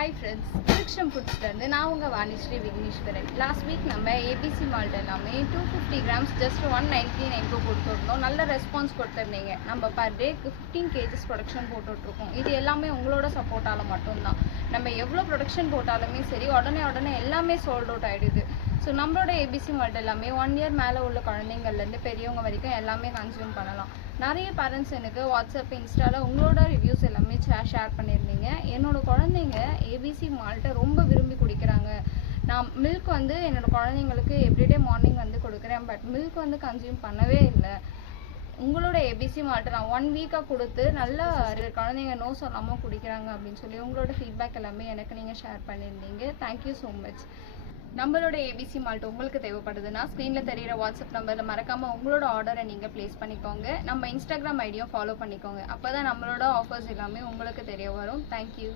Hi friends, Friction Foods இருந்து நான் உங்க வாணிஸ்ரீ விக்னேஸ்வரன். லாஸ்ட் வீக் நம்ம ஏபிசி மால்ட் எல்லாமே 250 grams just 199 கொடுத்துருந்தோம். நல்ல ரெஸ்பான்ஸ் கொடுத்துருந்தீங்க. நம்ம பர் டேக்கு 15 kgs ப்ரொடக்ஷன் போட்டுட்ருக்கோம். இது எல்லாமே உங்களோட சப்போர்ட்டால் மட்டும்தான். நம்ம எவ்வளோ ப்ரொடக்ஷன் போட்டாலுமே சரி உடனே எல்லாமே சோல்ட் அவுட் ஆகிடுது. ஸோ நம்மளோட ஏபிசி மால்ட் எல்லாமே 1 year மேலே உள்ள குழந்தைங்கள்லேருந்து பெரியவங்க வரைக்கும் எல்லாமே கன்சியூம் பண்ணலாம். நிறைய பேரண்ட்ஸ் எனக்கு வாட்ஸ்அப் இன்ஸ்டாவில் உங்களோட ரிவ்யூஸ் எல்லாமே ஷேர் பண்ணியிருந்தீங்க. என்னோடய குழந்தைங்க ஏபிசி மால்ட்டை ரொம்ப விரும்பி குடிக்கிறாங்க. நான் மில்க் வந்து என்னோடய குழந்தைங்களுக்கு எவ்ரிடே மார்னிங் வந்து கொடுக்குறேன், பட் மில்க் வந்து கன்சியூம் பண்ணவே இல்லை. உங்களோட ஏபிசி மால்ட்டை நான் 1 வீக்காக கொடுத்து நல்லா குழந்தைங்க நோ சொல்லாமல் குடிக்கிறாங்க அப்படின்னு சொல்லி உங்களோட ஃபீட்பேக் எல்லாமே எனக்கு நீங்கள் ஷேர் பண்ணியிருந்தீங்க. Thank you so much. நம்மளோட ஏபிசி மால்ட் உங்களுக்கு தேவைப்படுதுன்னா ஸ்க்ரீனில் தெரிகிற வாட்ஸ்அப் நம்பரில் மறக்காமல் உங்களோட ஆர்டரை நீங்கள் ப்ளேஸ் பண்ணிக்கோங்க. நம்ம இன்ஸ்டாகிராம் ஐடியும் ஃபாலோ பண்ணிக்கோங்க. அப்போ தான் நம்மளோட ஆஃபர்ஸ் எல்லாமே உங்களுக்கு தெரிய வரும். தேங்க்யூ.